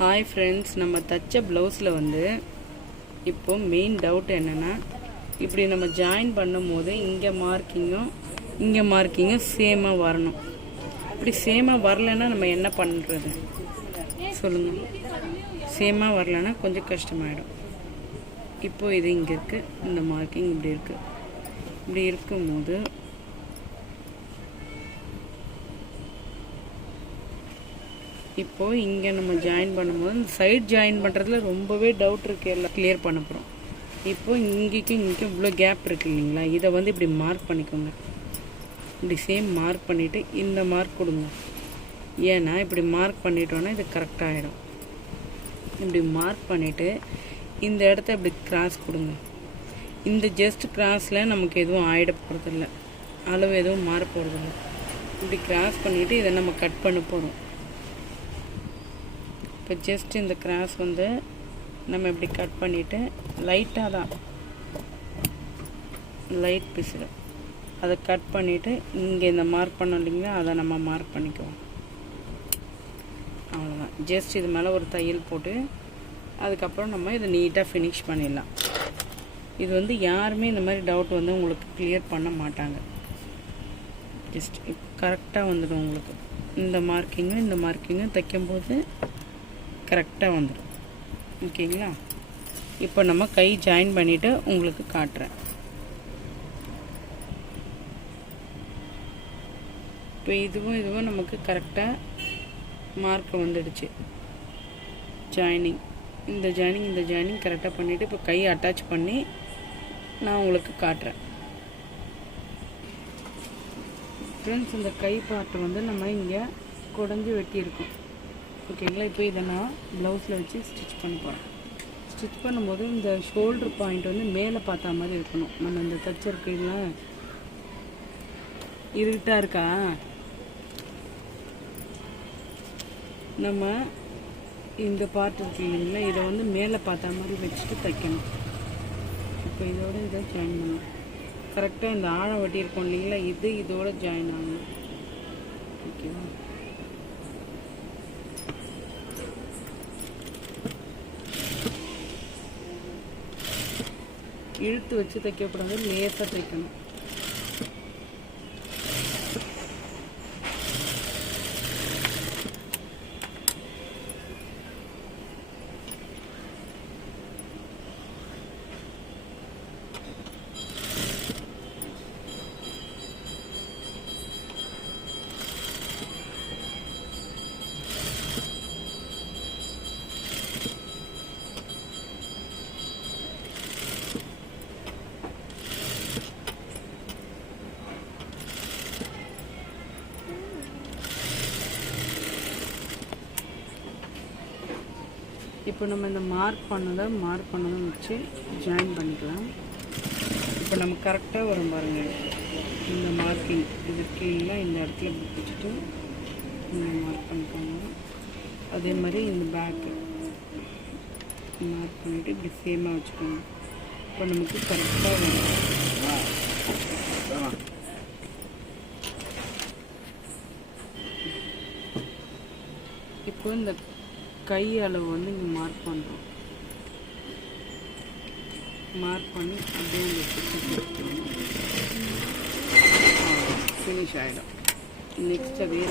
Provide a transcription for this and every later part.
Hi friends, நம்ம தச்ச ப்ளவுஸில் இப்போ மெயின் டவுட் என்னென்னா, இப்படி நம்ம ஜாயின் பண்ணும்போது இங்கே மார்க்கிங்கும் சேமாக வரணும். இப்படி சேமாக வரலைன்னா நம்ம என்ன பண்ணுறது சொல்லுங்கள். சேமாக வரலைன்னா கொஞ்சம் கஷ்டமாயிடும். இப்போது இது இங்கே இருக்குது, இந்த மார்க்கிங் இப்படி இருக்குது. இப்படி இருக்கும்போது இப்போது இங்கே நம்ம ஜாயின் பண்ணும்போது இந்த சைட் ஜாயின் பண்ணுறதுல ரொம்பவே டவுட் இருக்குது. எல்லாம் கிளியர் பண்ண போகிறோம். இப்போது இங்கேக்கும் இவ்வளோ கேப் இருக்குது இல்லைங்களா, இதை இப்படி மார்க் பண்ணிக்கோங்க. இப்படி சேம் மார்க் பண்ணிவிட்டு இந்த மார்க் கொடுங்க. ஏன்னா இப்படி மார்க் பண்ணிட்டோன்னா இது கரெக்டாகிடும். இப்படி மார்க் பண்ணிவிட்டு இந்த இடத்த இப்படி கிராஸ் கொடுங்க. இந்த ஜஸ்ட் கிராஸில் நமக்கு எதுவும் ஆகிட போகிறதில்ல, அளவு எதுவும் மாற போகிறதில்ல. இப்படி கிராஸ் பண்ணிவிட்டு இதை நம்ம கட் பண்ண போகிறோம். இப்போ ஜஸ்ட் இந்த கிராஸ் நம்ம இப்படி கட் பண்ணிவிட்டு லைட்டாக தான் லைட் பீஸில் அதை கட் பண்ணிவிட்டு இங்கே இந்த மார்க் பண்ணோம் இல்லைங்களா, அதை நம்ம மார்க் பண்ணிக்குவோம். அவ்வளோதான். ஜஸ்ட் இது மேலே ஒரு தையல் போட்டு அதுக்கப்புறம் நம்ம இதை நீட்டாக ஃபினிஷ் பண்ணிடலாம். இது யாருமே இந்த மாதிரி டவுட் உங்களுக்கு கிளியர் பண்ண மாட்டாங்க. ஜஸ்ட் இப்போ கரெக்டாக வந்துடும் உங்களுக்கு. இந்த மார்க்கிங்கும் தைக்கும்போது கரெக்டாக வந்துடும். ஓகேங்களா? இப்போ நம்ம கை ஜாயின் பண்ணிவிட்டு உங்களுக்கு காட்டுறேன். இப்போ இதுவும் நமக்கு கரெக்டாக மார்க் வந்துடுச்சு. இந்த ஜாயினிங் கரெக்டாக பண்ணிவிட்டு இப்போ கை அட்டாச் பண்ணி நான் உங்களுக்கு காட்டுறேன். ஃப்ரெண்ட்ஸ், இந்த கை பார்ட்டு நம்ம இங்கே குடஞ்சி வெட்டியிருக்கோம். ஓகேங்களா? இப்போ இதை நான் ப்ளவுஸில் வச்சு ஸ்டிச் பண்ண போகிறேன். ஸ்டிச் பண்ணும்போது இந்த ஷோல்டர் பாயிண்ட் மேலே பார்த்தா மாதிரி இருக்கணும். நம்ம இந்த தச்சிருக்கலாம் இருட்டாக இருக்கா, நம்ம இந்த பார்ட் இருக்கு இல்லைங்களா, இதை மேலே பார்த்தா மாதிரி வச்சுட்டு தைக்கணும். இப்போ இதை ஜாயின் பண்ணணும். கரெக்டாக இந்த ஆழம் வெட்டி இருக்கோம் இல்லைங்களா, இதோட ஜாயின் ஆகணும். ஓகேவா? இழுத்து வச்சு தைக்கக்கூடாது, லேசாக தைக்கணும். இப்போ நம்ம இந்த மார்க் பண்ணதை வச்சு ஜாயின் பண்ணிக்கலாம். இப்போ நம்ம கரெக்டாக வரும் பாருங்கள். இந்த மார்க்கிங் இது இருக்கீங்களா, இந்த இடத்துல பிடிச்சிட்டு இந்த மார்க் பண்ணிக்கோங்க. அதே மாதிரி இந்த பேக்கு மார்க் பண்ணிவிட்டு இப்படி சேமாக வச்சுக்கோங்க. இப்போ நமக்கு கரெக்டாக வரும். இப்போ இந்த கை அளவு இங்கே மார்க் பண்ணுறோம். மார்க் பண்ணி அப்படியே ஃபினிஷ் ஆகிடும். நெக்ஸ்ட் அதே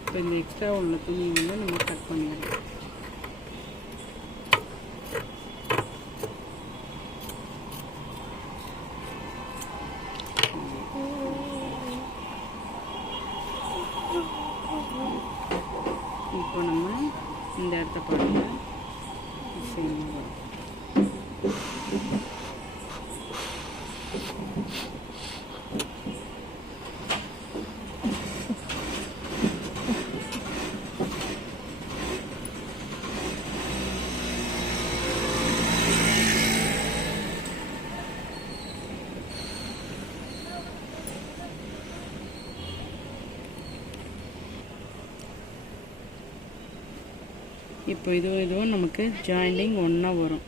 இப்போ இந்த எக்ஸ்ட்ரா உள்ள துணி நம்ம கட் பண்ணிடலாம். இப்போ நம்ம இந்த இடத்த பாருங்க, இப்போ இதுவும் நமக்கு ஜாயினிங் ஒன்றா வரும்.